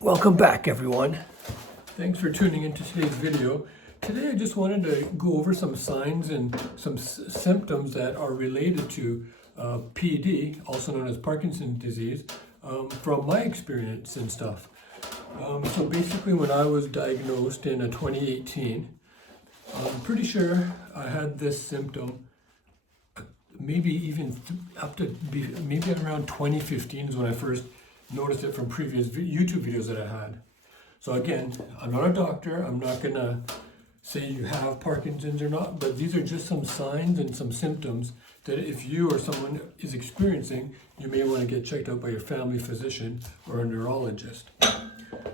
Welcome back, everyone. Thanks for tuning into today's video. Today I just wanted to go over some signs and some symptoms that are related to PD, also known as Parkinson's disease, from my experience and stuff. So basically when I was diagnosed in 2018, I'm pretty sure I had this symptom maybe even maybe around 2015 is when I first noticed it from previous YouTube videos that I had. So again, I'm not a doctor. I'm not gonna say you have Parkinson's or not, but these are just some signs and some symptoms that if you or someone is experiencing, you may want to get checked out by your family physician or a neurologist.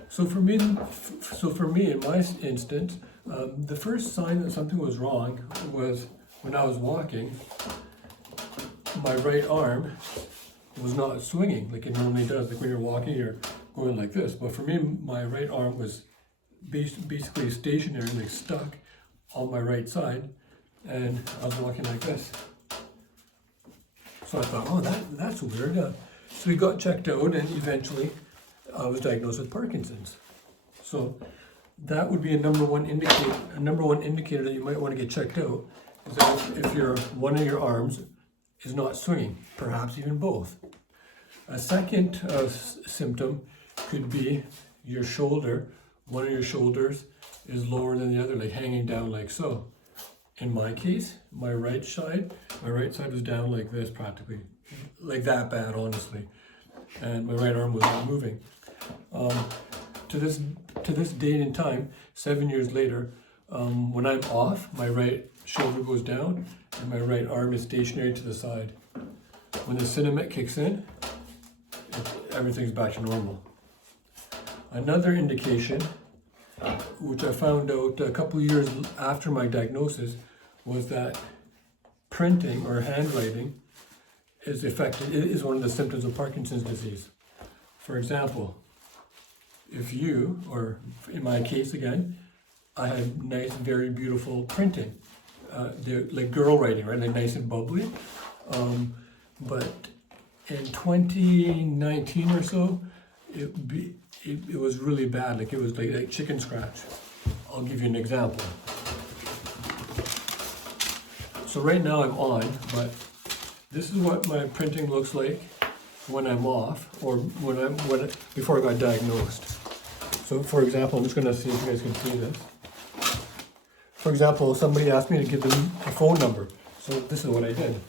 So for me, in my instance, the first sign that something was wrong was when I was walking. My right arm was not swinging like it normally does. Like when you're walking, you're going like this. But for me, my right arm was basically stationary, like stuck on my right side, and I was walking like this. So I thought, oh, that's weird. So we got checked out, and eventually I was diagnosed with Parkinson's. So that would be a number one indicator that you might want to get checked out. Is that if one of your arms is not swinging, perhaps even both. A second symptom could be your shoulder. One of your shoulders is lower than the other, like hanging down like so. In my case, my right side was down like this practically, like that bad, honestly. And my right arm was not moving. To this date and time, 7 years later, when I'm off, my right shoulder goes down and my right arm is stationary to the side. When the Cinemet kicks in, everything's back to normal. Another indication, which I found out a couple of years after my diagnosis, was that printing or handwriting is one of the symptoms of Parkinson's disease. For example, if you, or in my case again, I had nice, very beautiful printing. They're like girl writing, right? Like nice and bubbly. But in 2019 or so, it was really bad. Like it was like chicken scratch. I'll give you an example. So right now I'm on, but this is what my printing looks like when I'm off, or before I got diagnosed. So for example, I'm just gonna see if you guys can see this. For example, somebody asked me to give them a phone number. So this is what I did.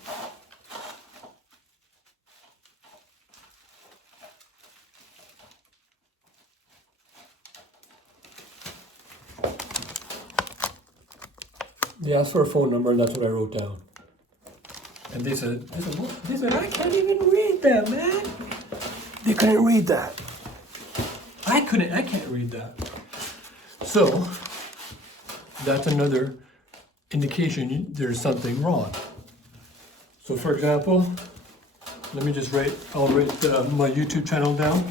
They asked for a phone number, and that's what I wrote down. And they said, I can't even read that, man. They couldn't read that. I can't read that. So that's another indication there's something wrong. So for example, let me just I'll write my YouTube channel down.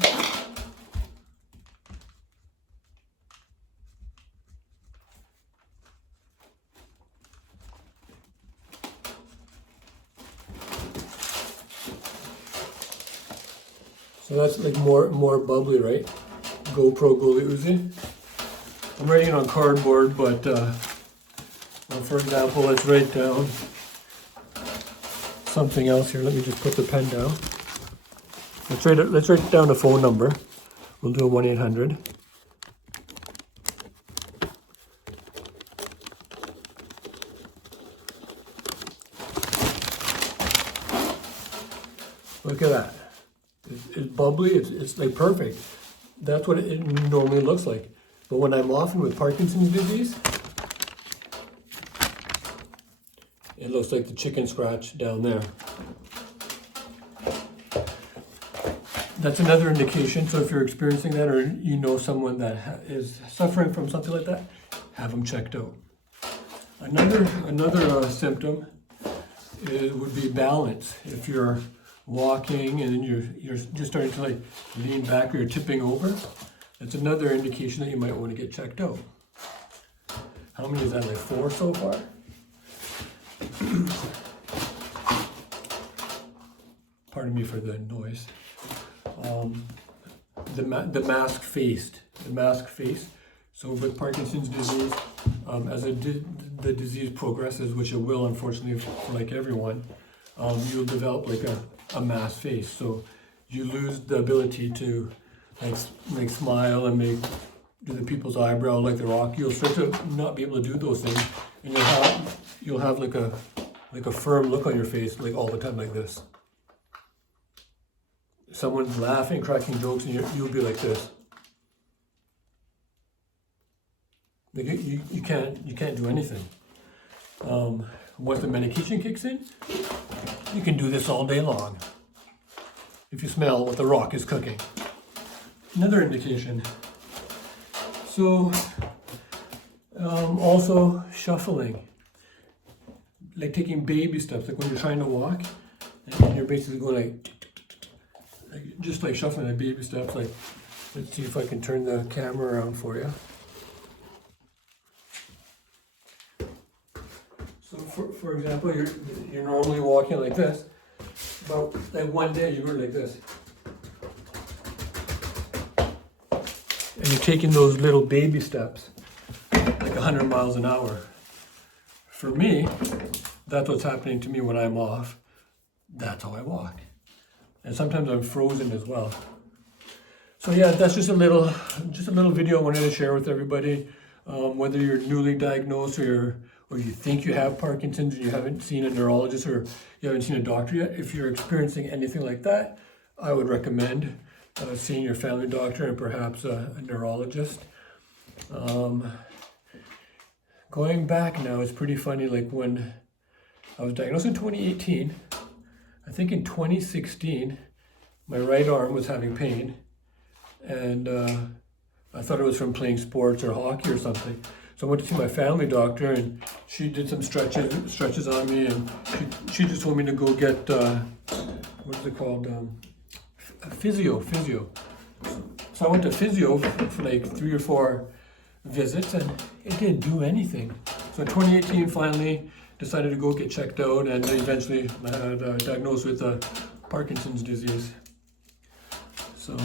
So that's like more bubbly, right? GoPro Goalie Uzi. I'm writing it on cardboard, but for example, let's write down something else here. Let me just put the pen down. Let's write down a phone number. We'll do a 1-800. Look at that. It's bubbly. It's like perfect. That's what it normally looks like. But when I'm often with Parkinson's disease, it looks like the chicken scratch down there. That's another indication. So if you're experiencing that, or you know someone that is suffering from something like that, have them checked out. Another symptom would be balance. If you're walking and then you're just starting to like lean back or you're tipping over, that's another indication that you might want to get checked out. How many is that? Like 4 so far? Pardon me for the noise. the mask faced, So with Parkinson's disease, as the disease progresses, which it will unfortunately for like everyone, you'll develop like a masked face. So you lose the ability to like smile and do the people's eyebrow like the Rock. You'll start to not be able to do those things, and you'll have like a firm look on your face like all the time like this. Someone's laughing, cracking jokes, and you'll be like this. Like you can't do anything. Once the medication kicks in, you can do this all day long. If you smell what the Rock is cooking. Another indication. So, also shuffling. Like taking baby steps, like when you're trying to walk, and you're basically going like just like shuffling like baby steps. Like, let's see if I can turn the camera around for you. So for example, you're normally walking like this, but like one day you go like this. And you're taking those little baby steps, like 100 miles an hour. For me, that's what's happening to me when I'm off. That's how I walk. And sometimes I'm frozen as well. So yeah, that's just a little video I wanted to share with everybody. Whether you're newly diagnosed or you think you have Parkinson's and you haven't seen a neurologist or you haven't seen a doctor yet, if you're experiencing anything like that, I would recommend seeing your family doctor and perhaps a neurologist. Going back now, it's pretty funny, like when I was diagnosed in 2018, I think in 2016, my right arm was having pain, and I thought it was from playing sports or hockey or something. So I went to see my family doctor, and she did some stretches on me, and she just told me to go get, what is it called, physio. So I went to physio for like 3 or 4 visits, and it didn't do anything. So in 2018, finally decided to go get checked out, and eventually I had diagnosed with Parkinson's disease. So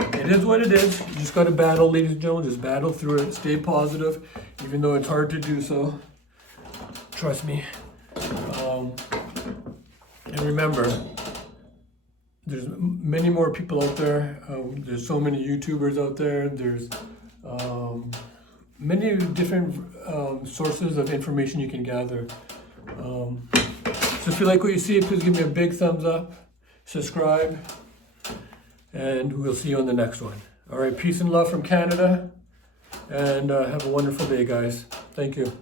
it is what it is. You just got to battle, ladies and gentlemen. Just battle through it. Stay positive, even though it's hard to do so. Trust me. And remember, there's many more people out there. There's so many YouTubers out there. There's many different sources of information you can gather. So if you like what you see, please give me a big thumbs up, subscribe, and we'll see you on the next one. All right, peace and love from Canada, and have a wonderful day, guys. Thank you.